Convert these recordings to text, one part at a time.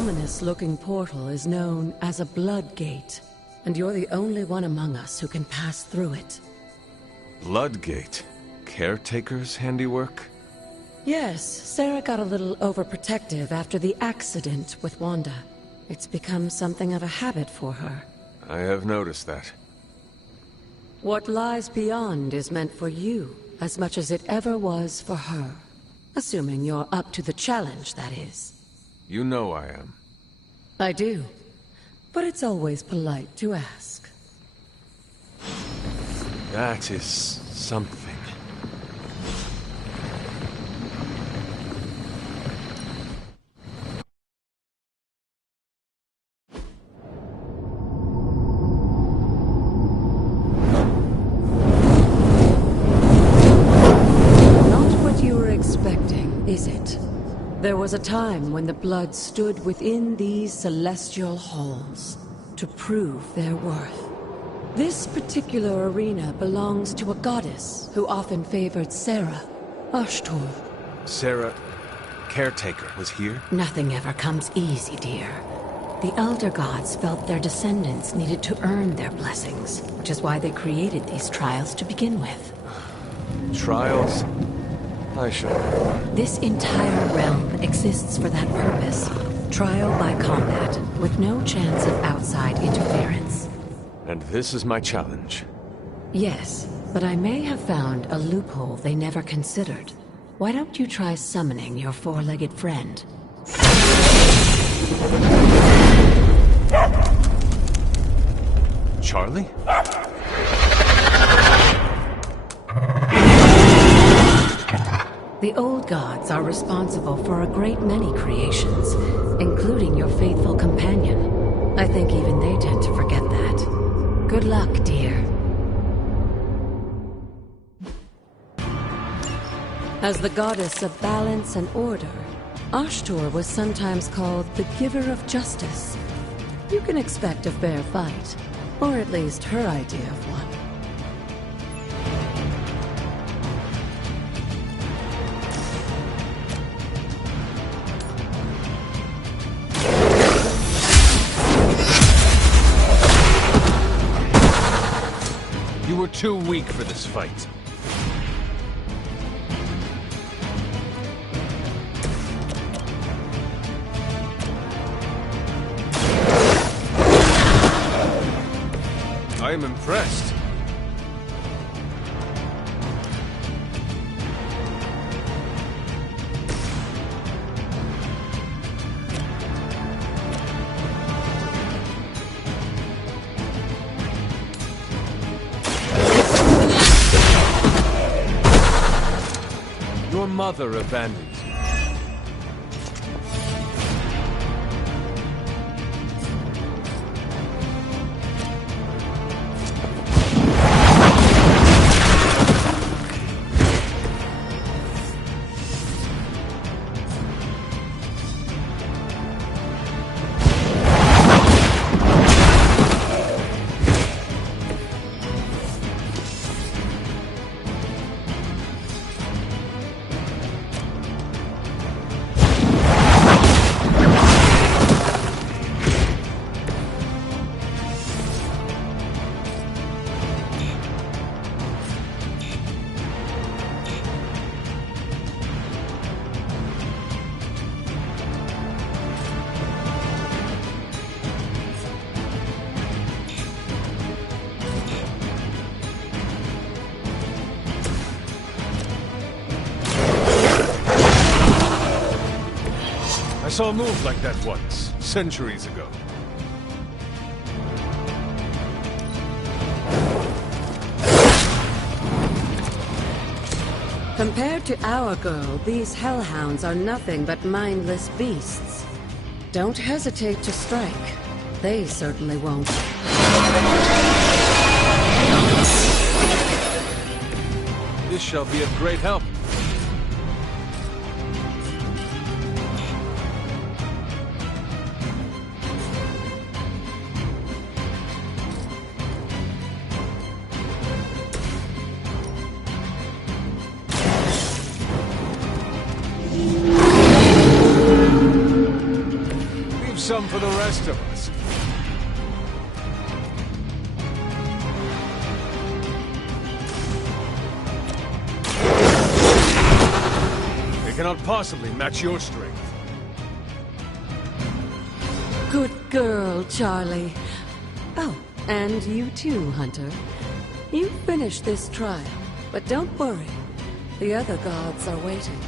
ominous-looking portal is known as a blood gate, and you're the only one among us who can pass through it. Bloodgate? Caretaker's handiwork? Yes, Sarah got a little overprotective after the accident with Wanda. It's become something of a habit for her. I have noticed that. What lies beyond is meant for you, as much as it ever was for her. Assuming you're up to the challenge, that is. You know I am. I do. But it's always polite to ask. That is something. Is it? There was a time when the blood stood within these celestial halls to prove their worth. This particular arena belongs to a goddess who often favored Sarah, Ashtor. Sarah, caretaker, was here? Nothing ever comes easy, dear. The Elder Gods felt their descendants needed to earn their blessings, which is why they created these trials to begin with. Trials? I shall. This entire realm exists for that purpose. Trial by combat, with no chance of outside interference. And this is my challenge. Yes, but I may have found a loophole they never considered. Why don't you try summoning your four-legged friend? Charlie? The old gods are responsible for a great many creations, including your faithful companion. I think even they tend to forget that. Good luck, dear. As the goddess of balance and order, Ashtor was sometimes called the giver of justice. You can expect a fair fight, or at least her idea of one. You were too weak for this fight. I am impressed. Your mother abandoned you. I saw a move like that once, centuries ago. Compared to our girl, these hellhounds are nothing but mindless beasts. Don't hesitate to strike. They certainly won't. This shall be of great help. for the rest of us. They cannot possibly match your strength. Good girl, Charlie. Oh, and you too, Hunter. You finished this trial, but don't worry. The other gods are waiting.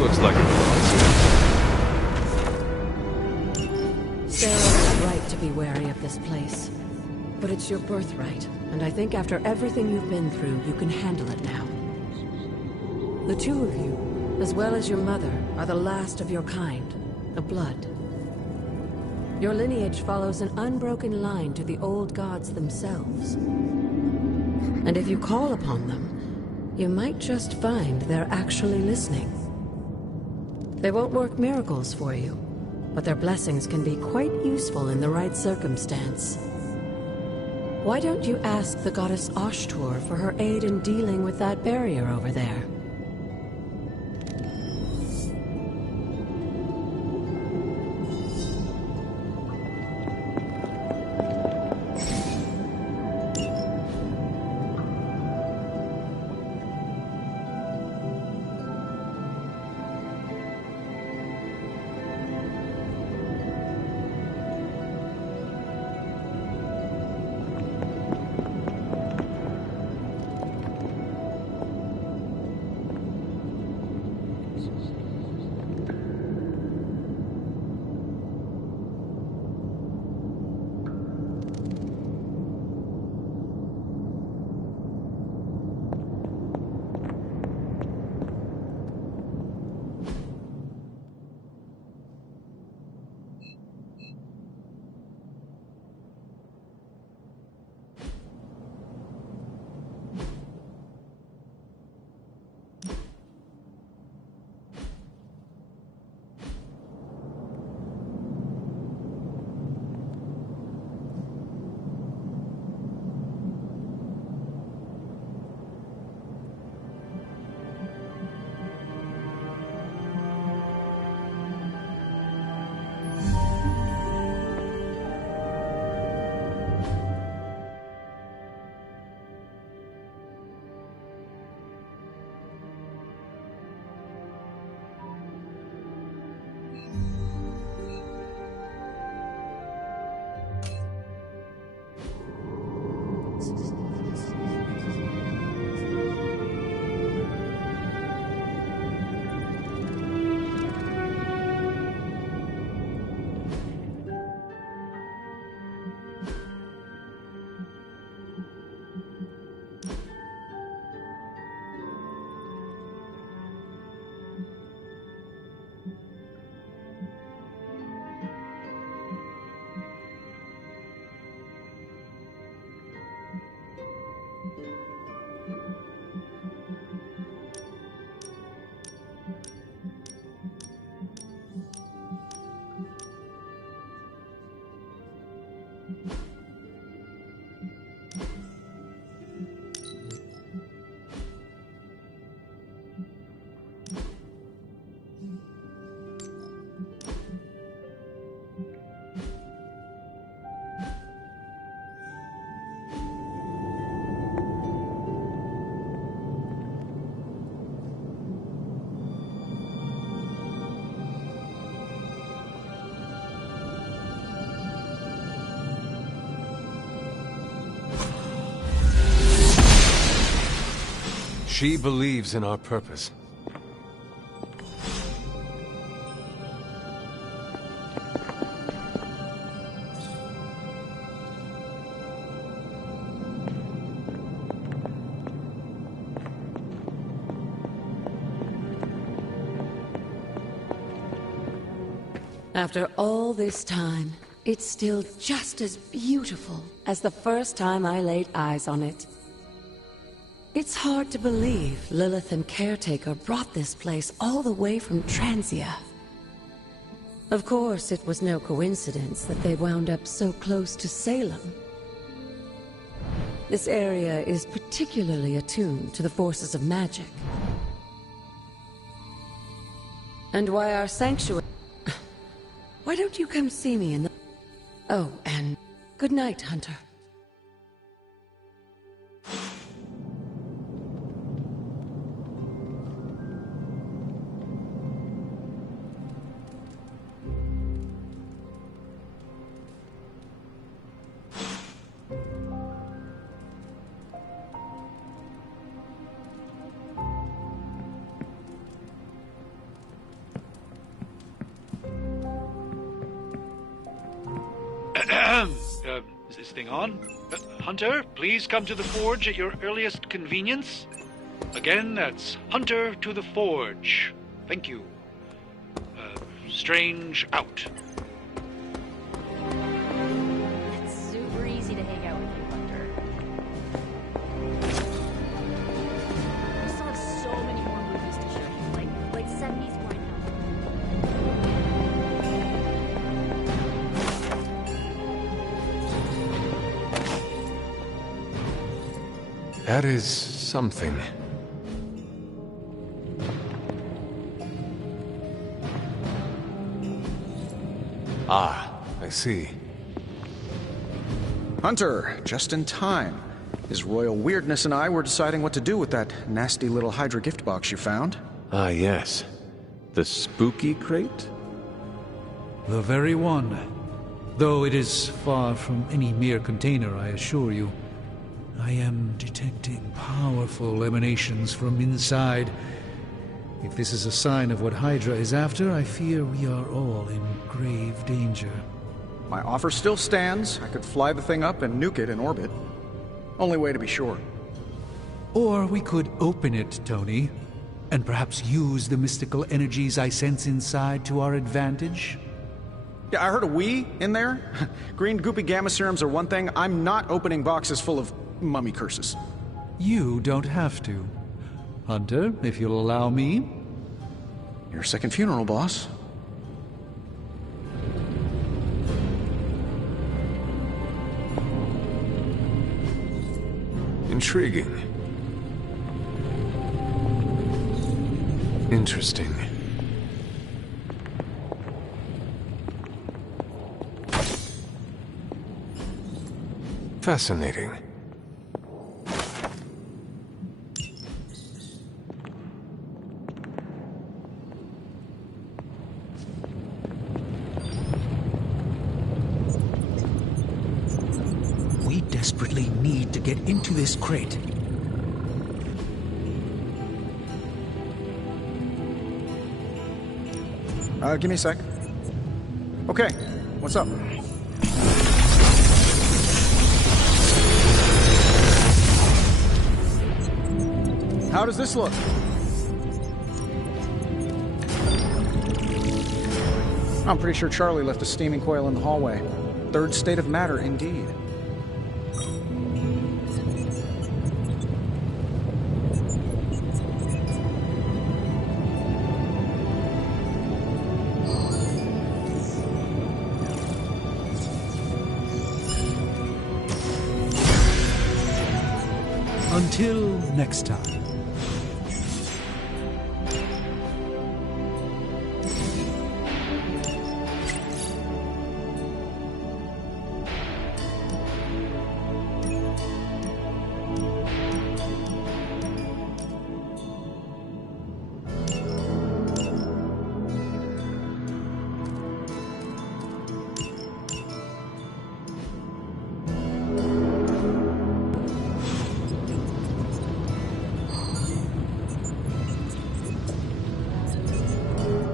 Looks like a Sarah's right to be wary of this place. But it's your birthright, and I think after everything you've been through, you can handle it now. The two of you, as well as your mother, are the last of your kind, the Blood. Your lineage follows an unbroken line to the old gods themselves. And if you call upon them, you might just find they're actually listening. They won't work miracles for you, but their blessings can be quite useful in the right circumstance. Why don't you ask the goddess Ashtur for her aid in dealing with that barrier over there? She believes in our purpose. After all this time, it's still just as beautiful as the first time I laid eyes on it. It's hard to believe Lilith and Caretaker brought this place all the way from Transia. Of course, it was no coincidence that they wound up so close to Salem. This area is particularly attuned to the forces of magic. And why our sanctuary... Why don't you come see me in the... Oh, and good night, Hunter. Is this thing on? Hunter, please come to the forge at your earliest convenience. Again, that's Hunter to the forge. Thank you. Strange out. It's super easy to hang out with you, Hunter. We still have so many more movies to show you, like 70s Grindhouse. That is something. Ah, I see. Hunter, just in time. His royal weirdness and I were deciding what to do with that nasty little Hydra gift box you found. Ah, yes. The spooky crate? The very one. Though it is far from any mere container, I assure you. I am detecting powerful emanations from inside. If this is a sign of what Hydra is after, I fear we are all in grave danger. My offer still stands. I could fly the thing up and nuke it in orbit. Only way to be sure. Or we could open it, Tony, and perhaps use the mystical energies I sense inside to our advantage. Yeah, I heard a we in there. Green goopy gamma serums are one thing. I'm not opening boxes full of mummy curses. You don't have to. Hunter, if you'll allow me. Your second funeral, boss. Intriguing. Interesting. Fascinating. We desperately need to get into this crate. Give me a sec. Okay, what's up? How does this look? I'm pretty sure Charlie left a steaming coil in the hallway. Third state of matter, indeed. Until next time.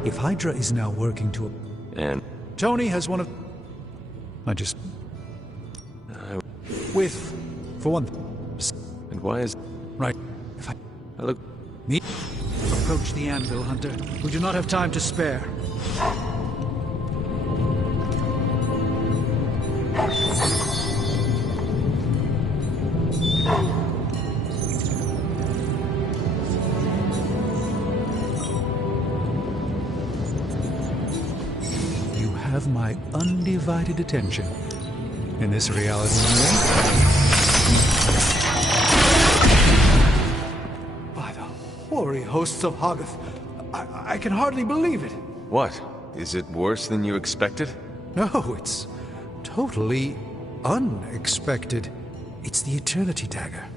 If Hydra is now working to... And Tony has one of... I just... With... For one... and why is... Right. If I look... Me? Approach the anvil, Hunter. We do not have time to spare. You have my undivided attention. In this reality, by the hoary hosts of Hoggoth, I can hardly believe it. What? Is it worse than you expected? No, it's totally unexpected. It's the Eternity Dagger.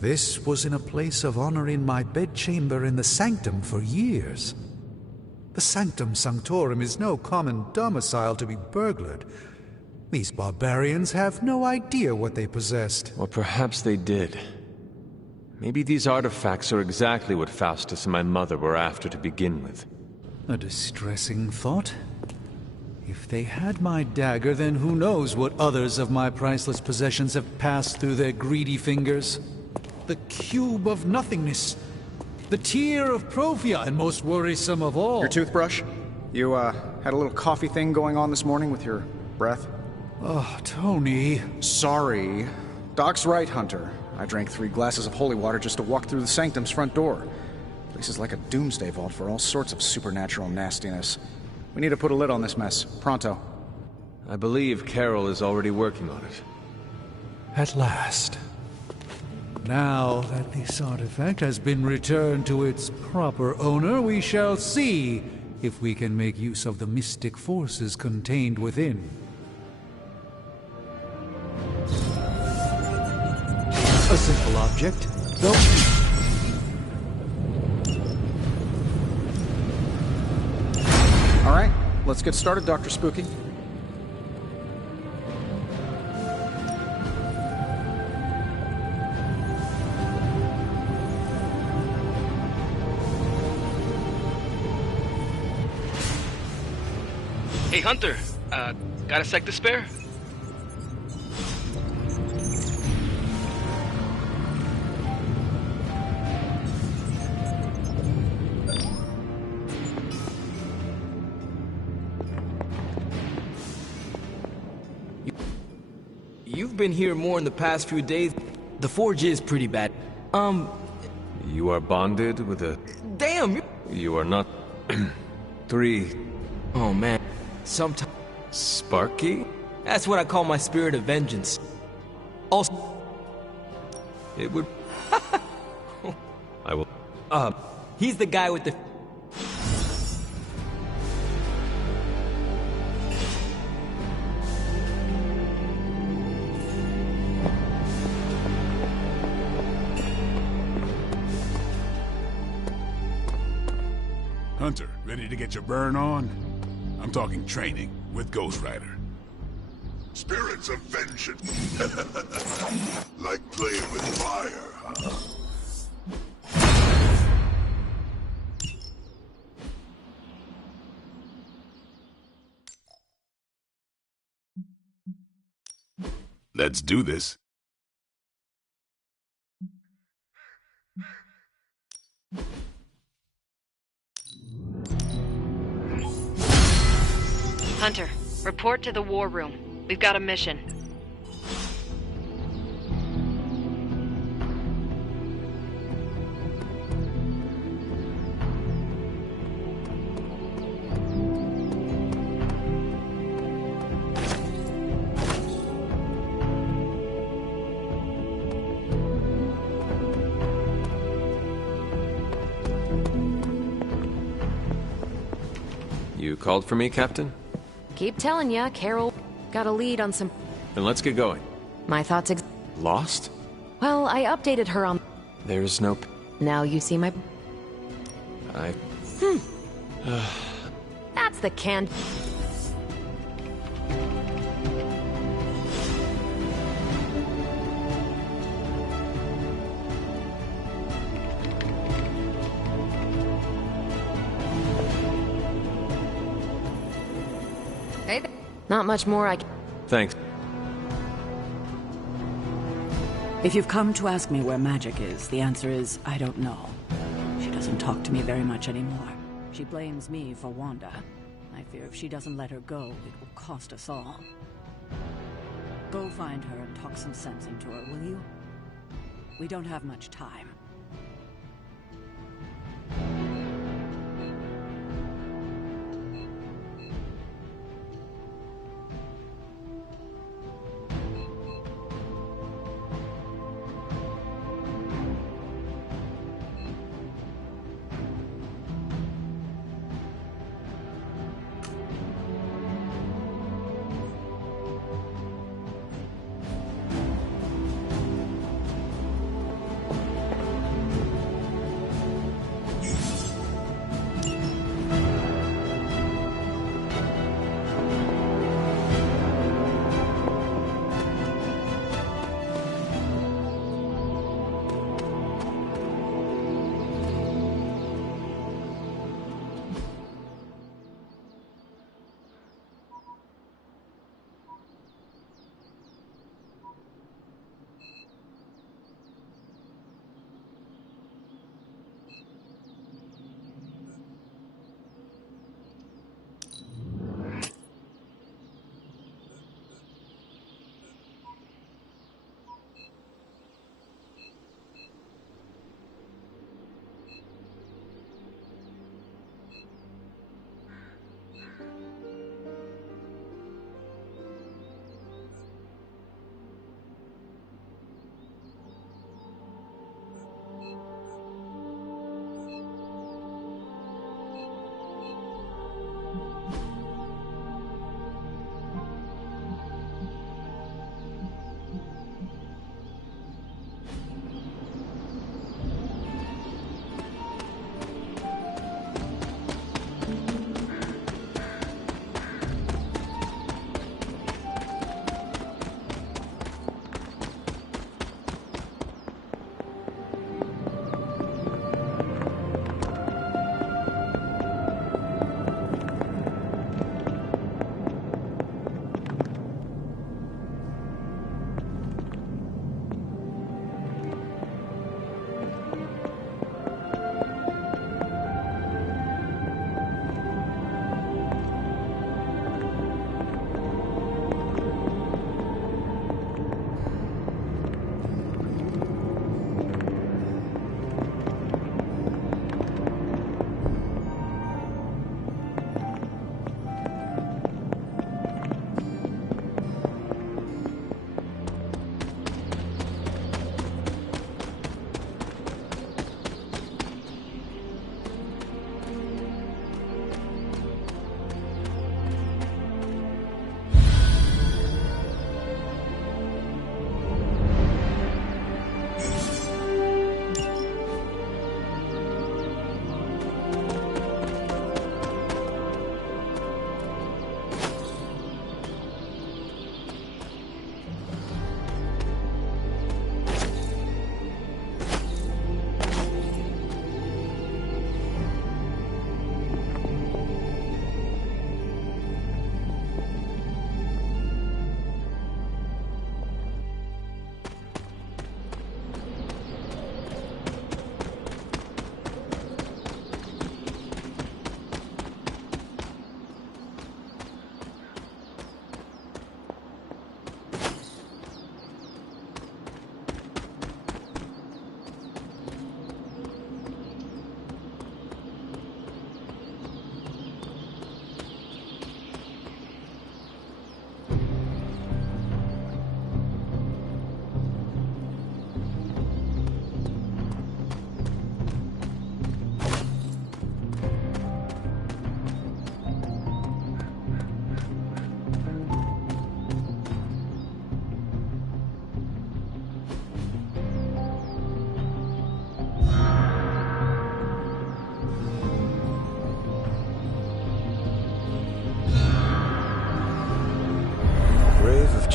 This was in a place of honor in my bedchamber in the Sanctum for years. The Sanctum Sanctorum is no common domicile to be burglared. These barbarians have no idea what they possessed. Or perhaps they did. Maybe these artifacts are exactly what Faustus and my mother were after to begin with. A distressing thought. If they had my dagger, then who knows what others of my priceless possessions have passed through their greedy fingers. The cube of nothingness. The tear of Profia, and most worrisome of all... Your toothbrush? You, had a little coffee thing going on this morning with your breath? Oh, Tony... Sorry. Doc's right, Hunter. I drank 3 glasses of holy water just to walk through the Sanctum's front door. This is like a doomsday vault for all sorts of supernatural nastiness. We need to put a lid on this mess. Pronto. I believe Carol is already working on it. At last. Now that this artifact has been returned to its proper owner, we shall see if we can make use of the mystic forces contained within. A simple object, though. All right, let's get started, Dr. Spooky. Hey, Hunter, got a sec to spare? You've been here more in the past few days. The forge is pretty bad. You are bonded with a... Damn! You are not... 3... Oh man, sometimes... Sparky? That's what I call my spirit of vengeance. Also... It would... I will... He's the guy with the... Hunter, ready to get your burn on? I'm talking training with Ghost Rider. Spirits of vengeance. Like playing with fire, huh? Let's do this. Hunter, report to the war room. We've got a mission. You called for me, Captain? Keep telling ya, Carol got a lead on some... Then let's get going. My thoughts Lost? Well, I updated her on... There's no... Now you see my... I... That's the can... Hey there. Not much more I can... Thanks. If you've come to ask me where Magic is, the answer is, I don't know. She doesn't talk to me very much anymore. She blames me for Wanda. I fear if she doesn't let her go, it will cost us all. Go find her and talk some sense into her, will you? We don't have much time.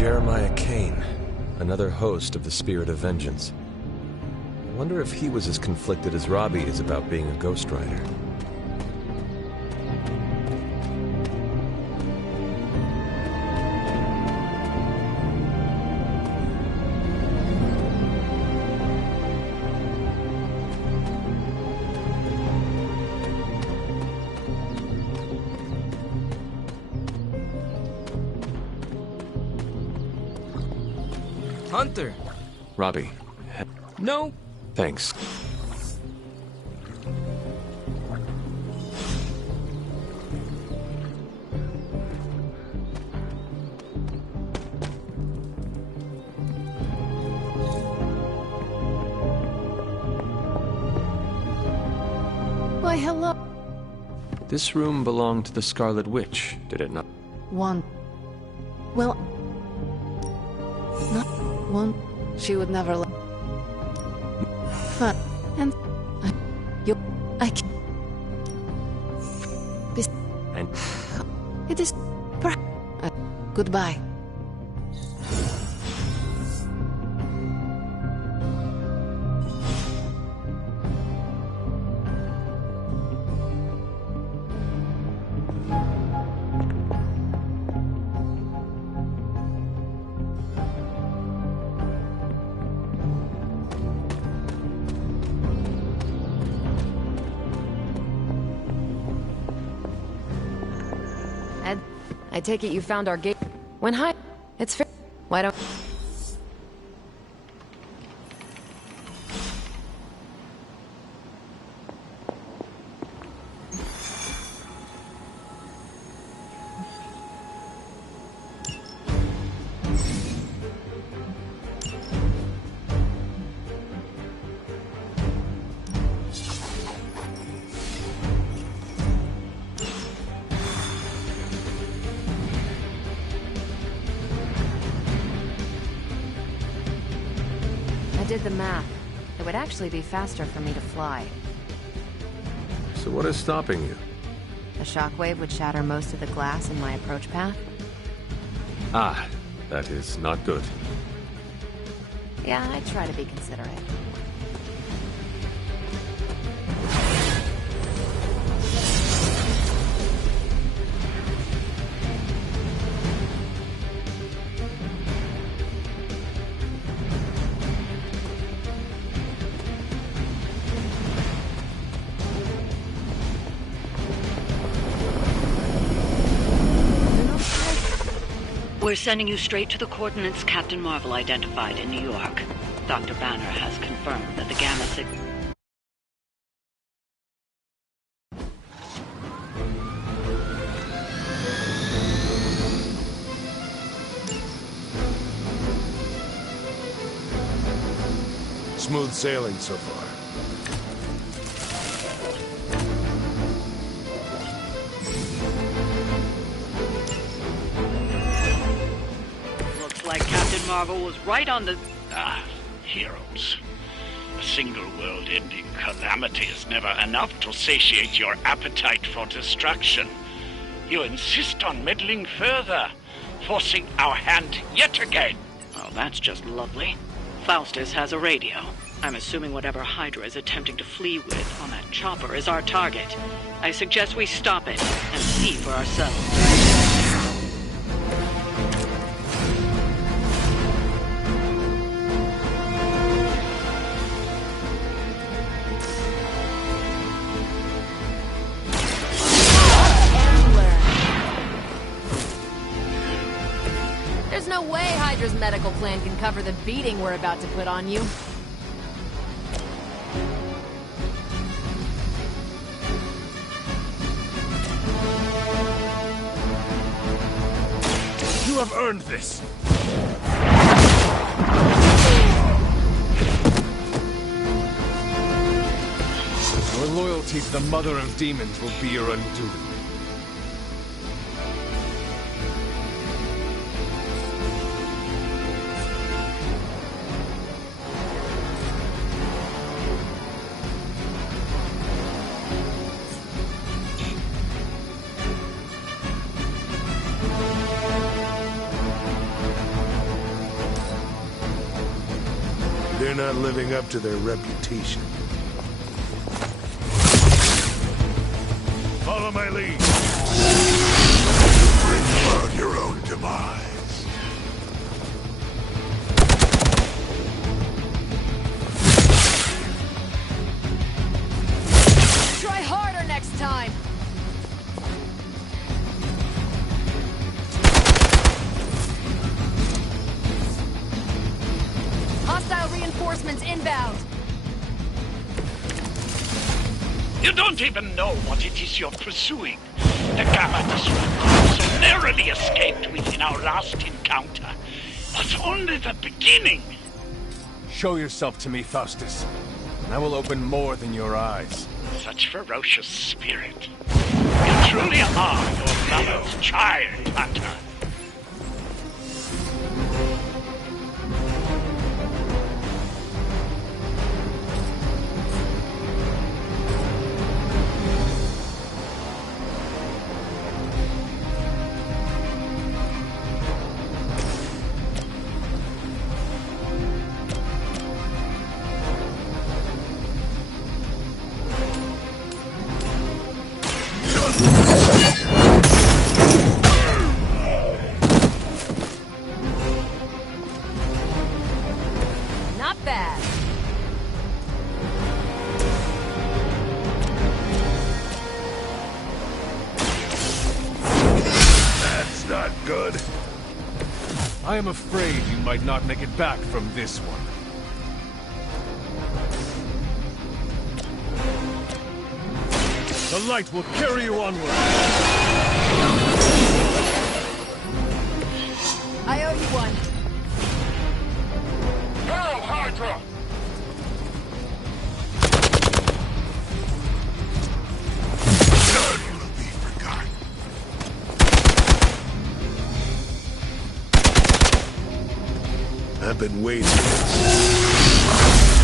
Jeremiah Kane, another host of the Spirit of Vengeance. I wonder if he was as conflicted as Robbie is about being a Ghost Rider. Hunter. Robbie. No. Thanks. Why, hello. This room belonged to the Scarlet Witch, did it not? Well, not one. She would never let. Fun. And I can't. And It is. Goodbye. I take it you found our gate. When high, it's fair. Why don't... I did the math. It would actually be faster for me to fly. so what is stopping you? A shockwave would shatter most of the glass in my approach path. Ah, that is not good. Yeah, I try to be considerate. We're sending you straight to the coordinates Captain Marvel identified in New York. Dr. Banner has confirmed that the gamma signal... Smooth sailing so far. Looks like Captain Marvel was right on the... Heroes. A single world-ending calamity is never enough to satiate your appetite for destruction. You insist on meddling further, forcing our hand yet again. Oh, that's just lovely. Faustus has a radio. I'm assuming whatever Hydra is attempting to flee with on that chopper is our target. I suggest we stop it and see for ourselves. There's no way Hydra's medical plan can cover the beating we're about to put on you. You have earned this. Your loyalty to the Mother of Demons will be your undoing. They're not living up to their reputation. Follow my lead. Bring about your own demise. Try harder next time! Reinforcements inbound. You don't even know what it is you're pursuing. The Gamma Disruptor so narrowly escaped within our last encounter was only the beginning. Show yourself to me, Faustus, and I will open more than your eyes. Such ferocious spirit. You truly are your mother's child, Hunter. Not bad. That's not good. I am afraid you might not make it back from this one. The light will carry you onward. I owe you one. Hail Hydra! None will be forgotten. I've been waiting.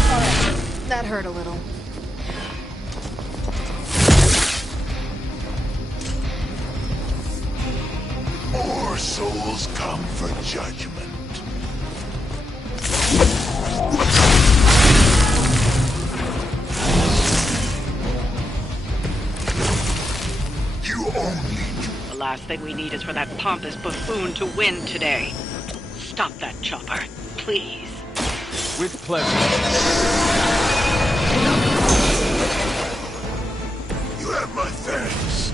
Alright, that hurt a little. More souls come for judgment. You only The last thing we need is for that pompous buffoon to win today. Stop that chopper, please. With pleasure. You have my thanks.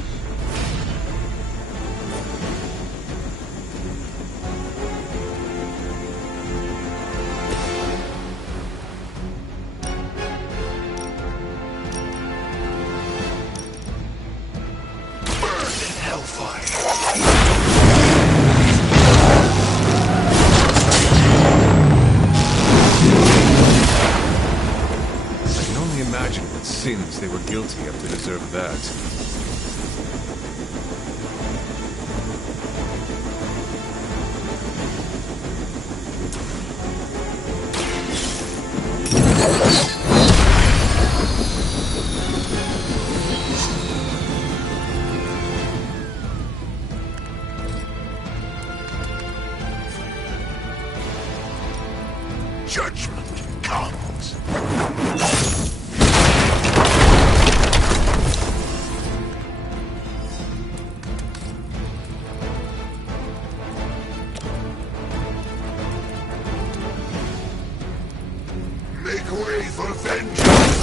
Burn in hellfire. I can only imagine what sins they were guilty of to deserve that. Judgment comes. Make way for vengeance!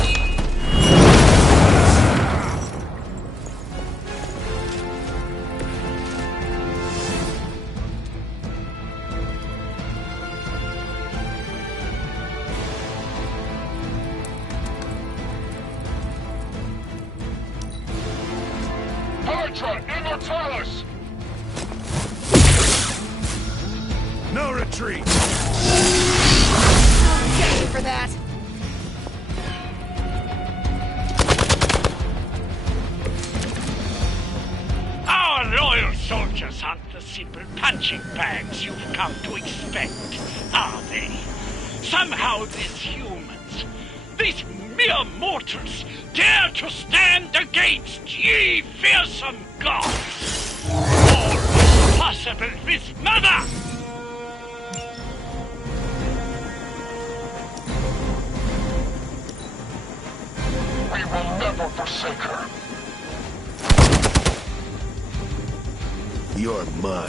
Hydra Immortalis! No retreat! Get you for that. Our loyal soldiers aren't the simple punching bags you've come to expect, are they? Somehow these humans, these mere mortals, dare to stand against ye fearsome gods! All was possible with Mother! We will never forsake her. You're mine.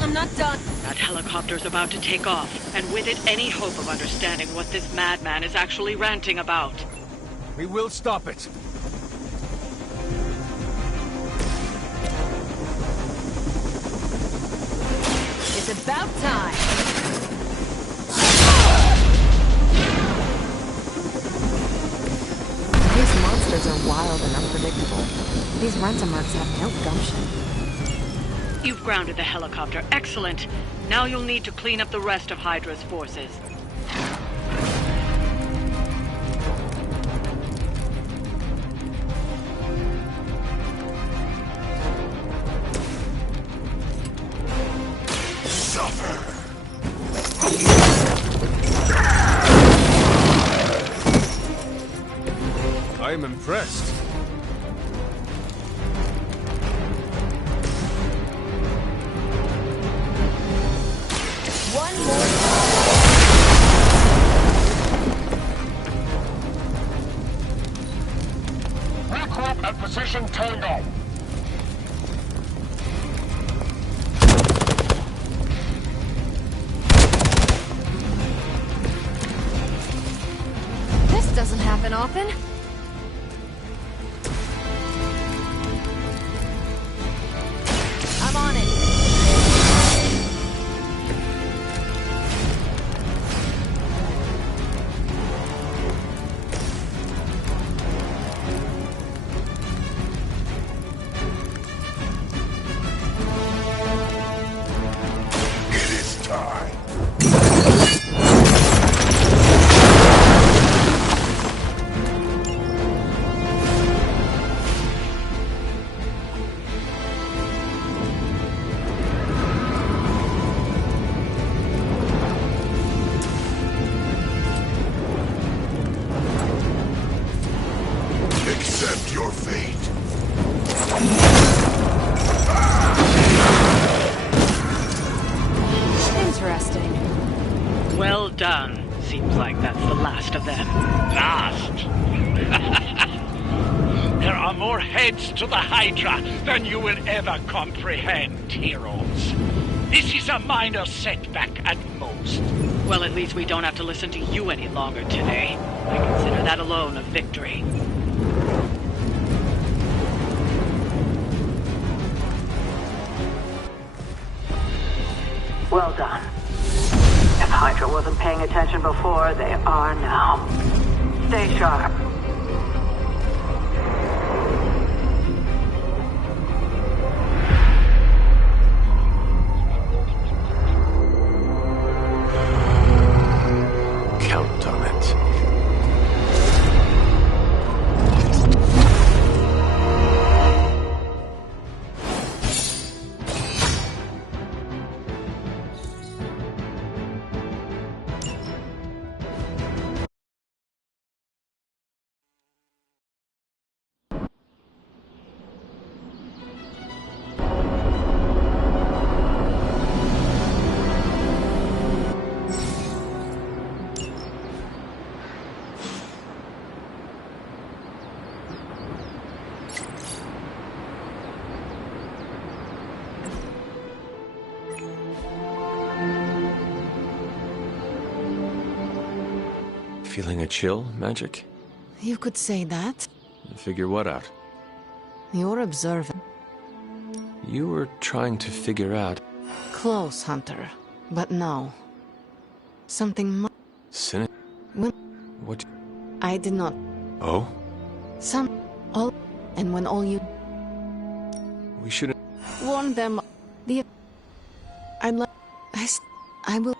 I'm not done. That helicopter's about to take off, and with it any hope of understanding what this madman is actually ranting about. We will stop it. It's about time! These monsters are wild and unpredictable. These Rentamercs have no gumption. You've grounded the helicopter. Excellent. Now you'll need to clean up the rest of Hydra's forces. I am impressed. One more Regroup at position Tango. This doesn't happen often. I'm on it. It is time. Accept your fate. Interesting. Well done. Seems like that's the last of them. Last? There are more heads to the Hydra than you will ever comprehend, heroes. This is a minor setback at most. Well, at least we don't have to listen to you any longer today. I consider that alone a victory. Well done. If Hydra wasn't paying attention before, they are now. Stay sharp. Count on it. Feeling a chill, Magic? You could say that. Figure what out? You're observant. You were trying to figure out... Close, Hunter. But no. Something Cynic? When What? I did not... Oh? All... And when all you... We shouldn't... Warn them... I will...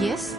Yes?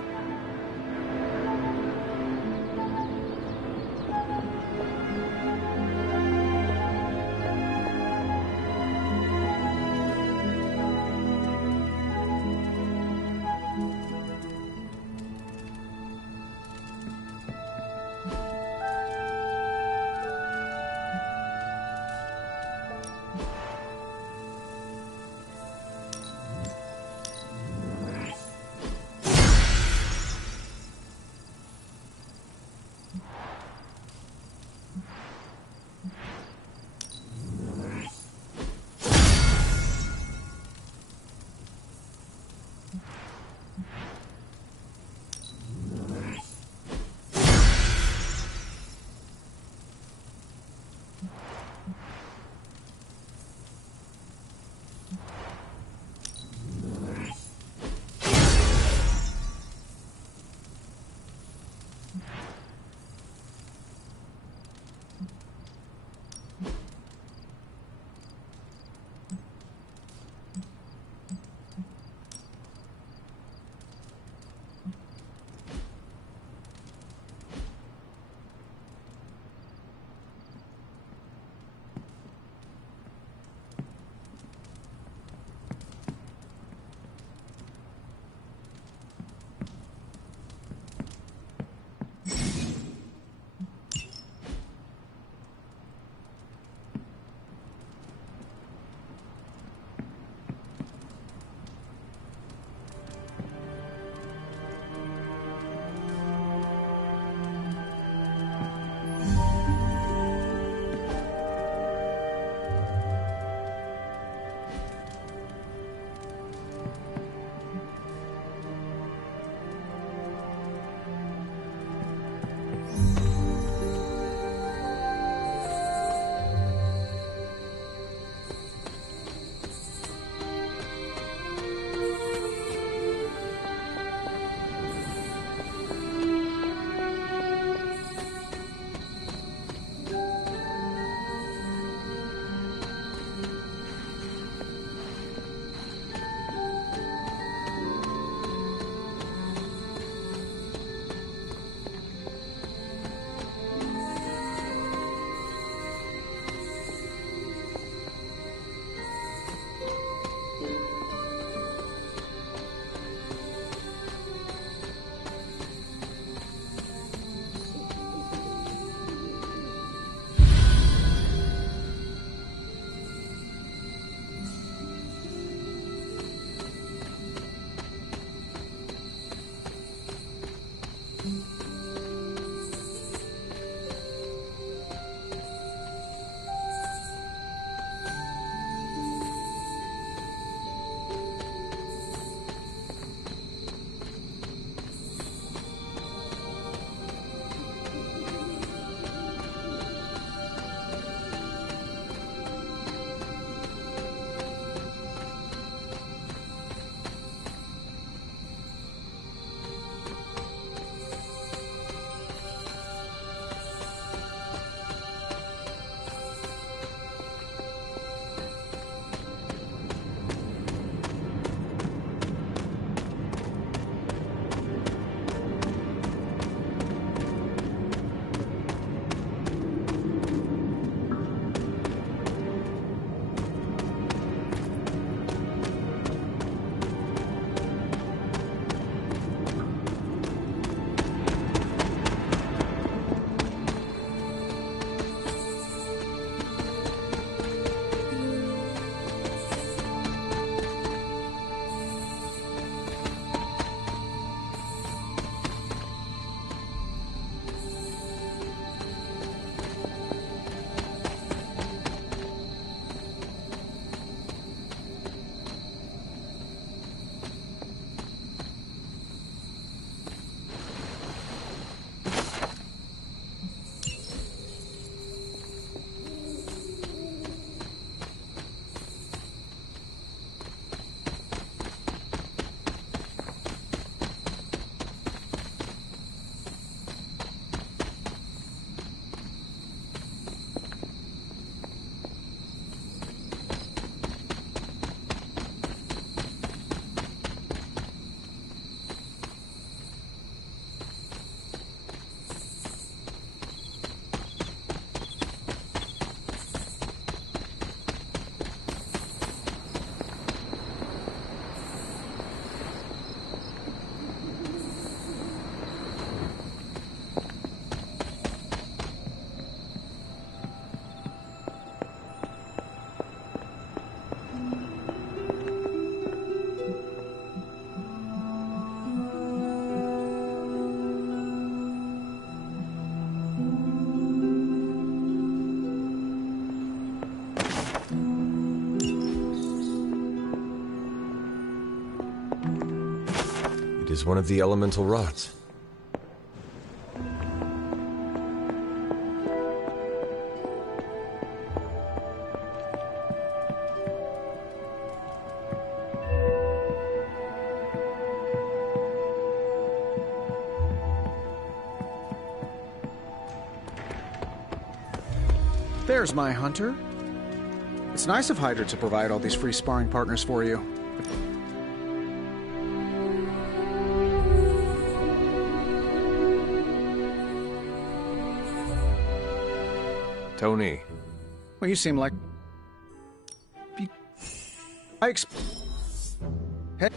It is one of the elemental rods. There's my hunter. It's nice of Hydra to provide all these free sparring partners for you. Tony. Well, you seem like... Hey.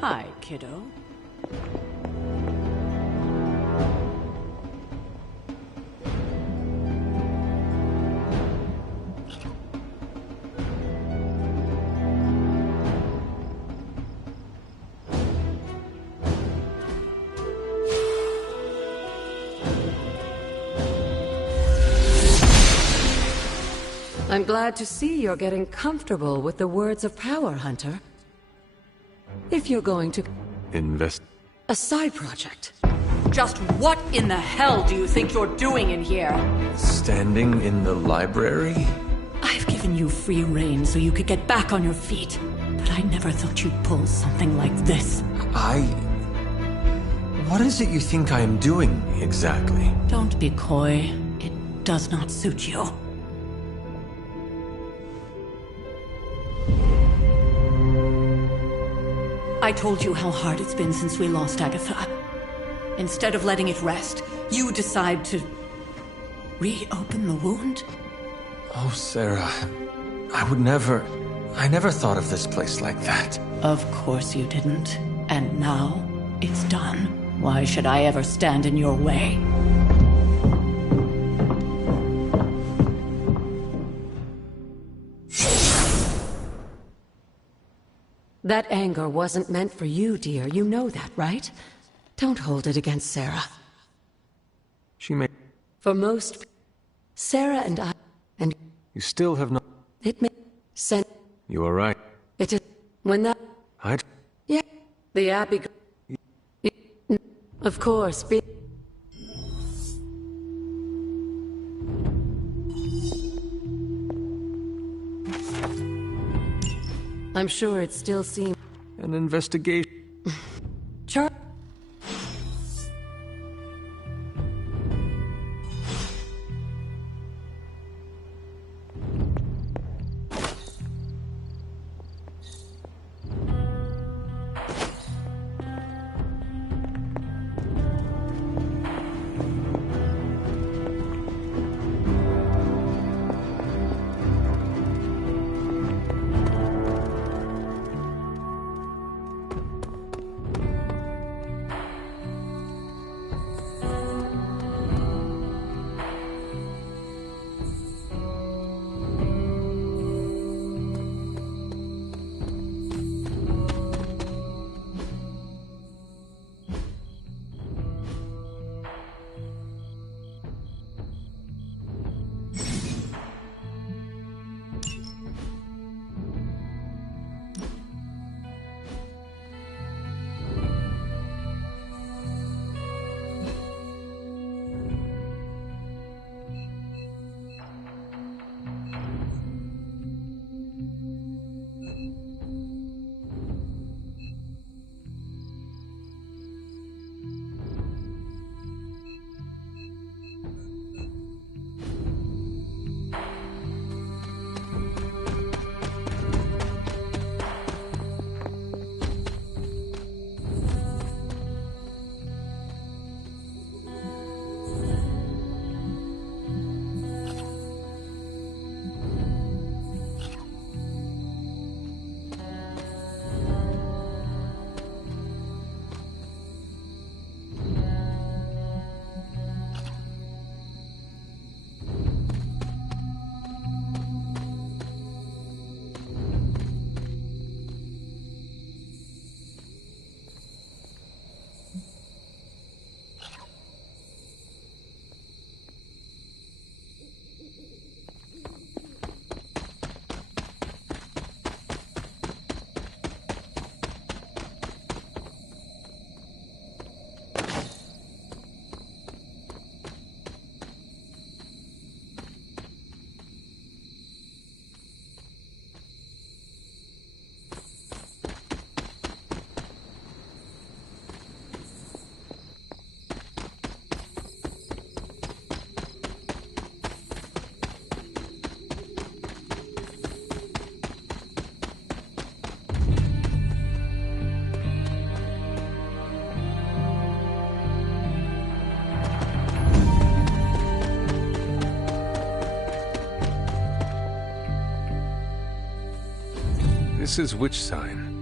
Hi, kiddo. I'm glad to see you're getting comfortable with the words of power, Hunter. If you're going to... Invest... A side project. Just what in the hell do you think you're doing in here? Standing in the library? I've given you free rein so you could get back on your feet. But I never thought you'd pull something like this. What is it you think I am doing, exactly? Don't be coy. It does not suit you. I told you how hard it's been since we lost Agatha. Instead of letting it rest, you decide to... reopen the wound? Oh, Sarah. I never thought of this place like that. Of course you didn't. And now, it's done. Why should I ever stand in your way? That anger wasn't meant for you, dear. You know that, right? Don't hold it against Sarah. She may... For most... Sarah and I... And... You still have not... It may... Send... You are right. It is... When that... Yeah. The Abbey... Of course, be... I'm sure it still seems... An investigation... Char... This is which sign?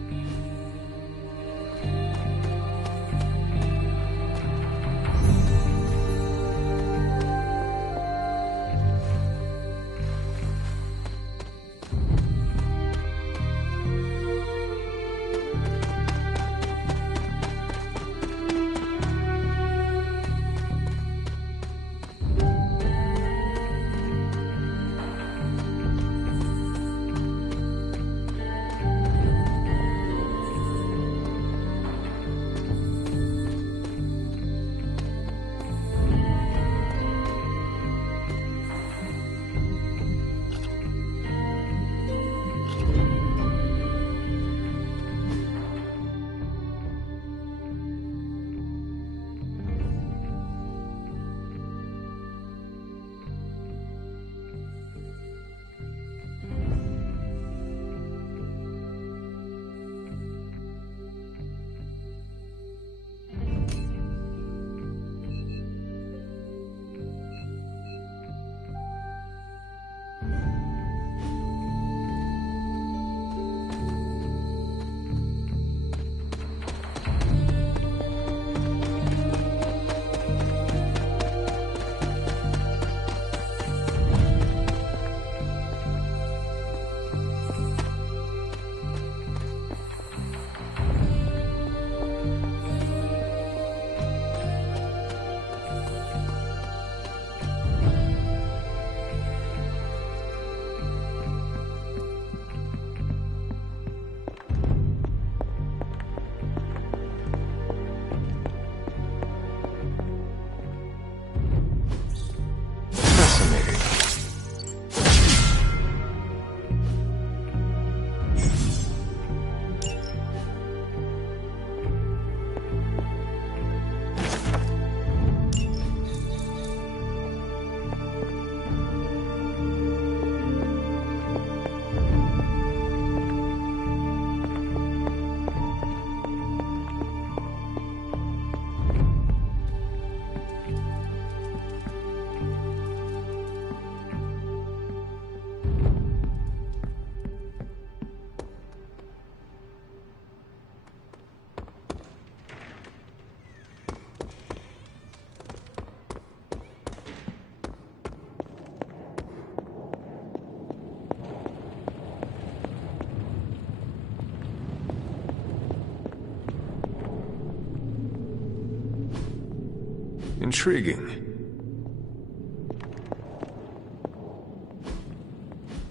Intriguing.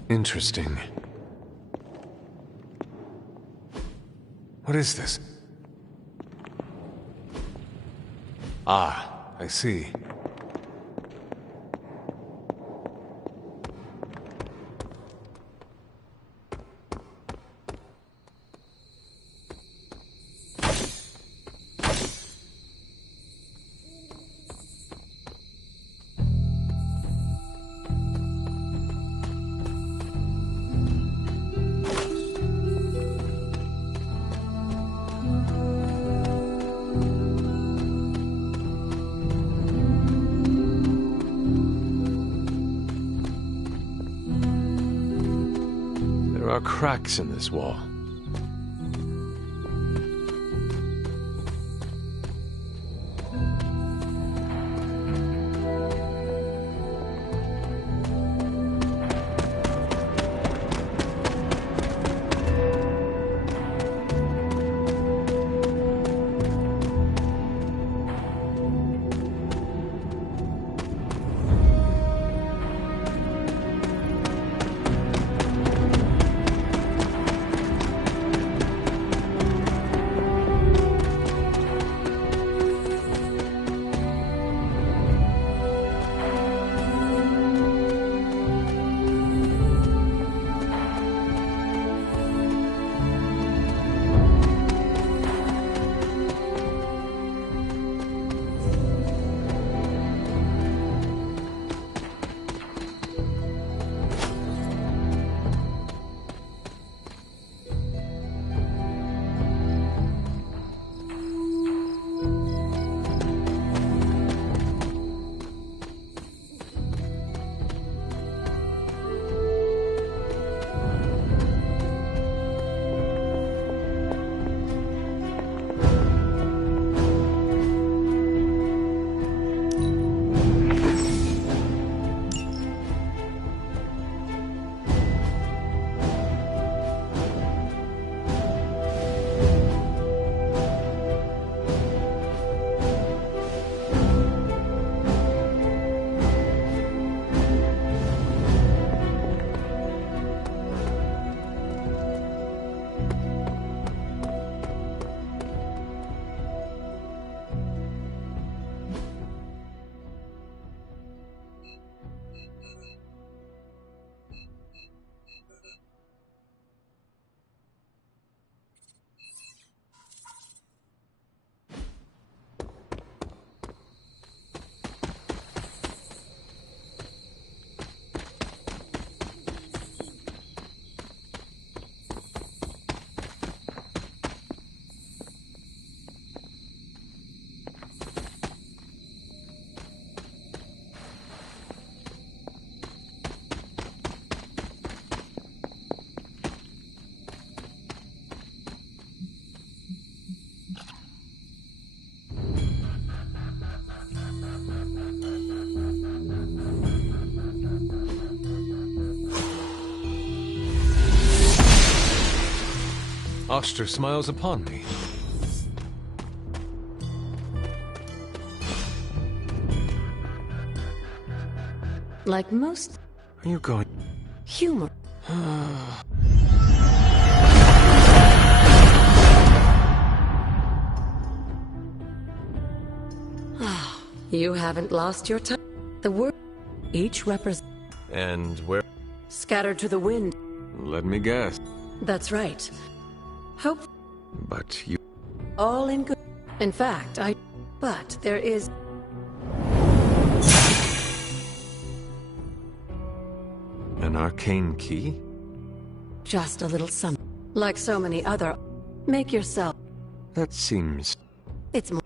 Interesting. What is this? Ah, I see. There are cracks in this wall. Oster smiles upon me. Like most... Are you going... humor. You haven't lost your time. The word each represents... And where... Scattered to the wind. Let me guess. That's right. Hope... But you... All in good... In fact, But there is... An arcane key? Just a little something. Like so many other... Make yourself... That seems... It's more...